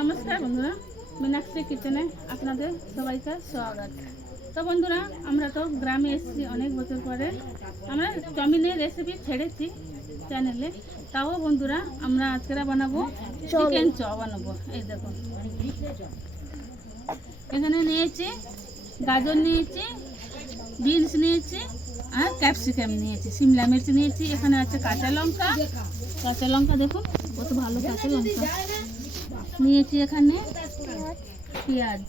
নমস্কার বন্ধুরা, মীনাক্ষী কিচেনে আপনাদের সবাইকে স্বাগত। তো বন্ধুরা, আমরা তো গ্রামে এসেছি অনেক বছর পরে। আমরা চাউমিনের রেসিপি ছেড়েছি চ্যানেলে, তাও বন্ধুরা আমরা আজকে বানাবো চিকেন চপ বানাবো। এই দেখো, এখানে নিয়েছি গাজর, নিয়েছি বিনস, নিয়েছি আর ক্যাপসিকাম নিয়েছি, সিমলা মির্চ নিয়েছি, এখানে আছে কাঁচা লঙ্কা দেখুন কত ভালো কাঁচা লঙ্কা নিয়েছি, এখানে পেঁয়াজ,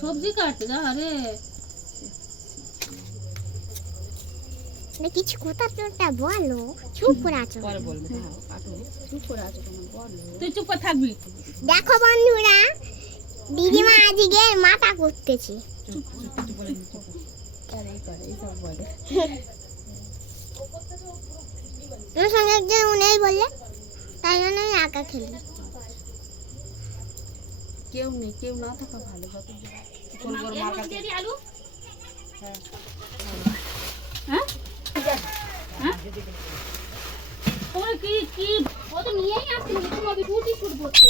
সবজি কাটতে যা। আরে কিছু কথা তোটা বলো, চুপ করে আছো। তুই চুপ করে থাকবি। দেখো বন্ধুরা, দিদিমা আজকে মাথা করতেছে। তোর সঙ্গে একজন উনি বললে, তাই জন্য আমি একা খেলি। কেউ নেই, কেউ না থাকা ভালো হবে। তোমার কি কি ও তো নিয়েই আসছে, তোমাকে রুটি শুট করতে।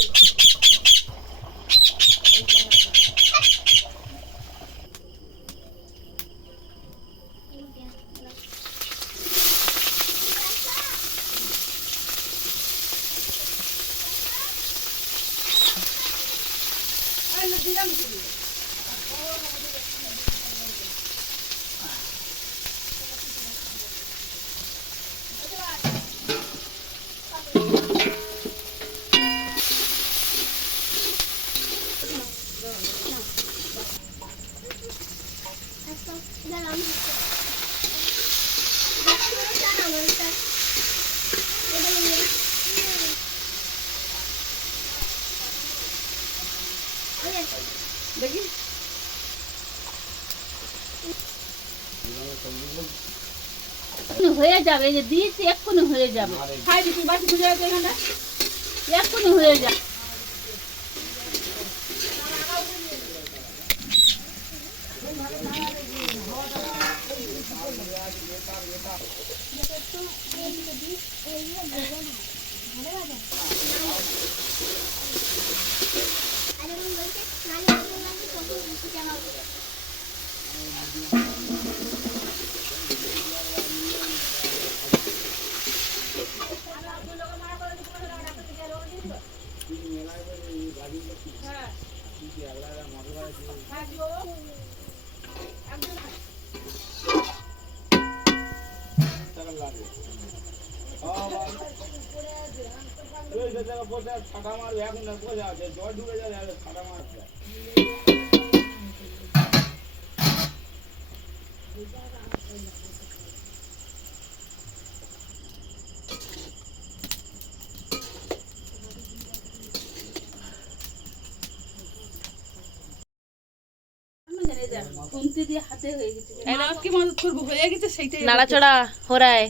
দেখি হয়ে যাবে, এই যে দিয়েছি এক্ষুনি হয়ে যাবে। খাই দিচ্ছি বাকি বুঝে যাবে, এখানটা এক্ষুনি হয়ে যাবে। নাড়াচড়া হরায়।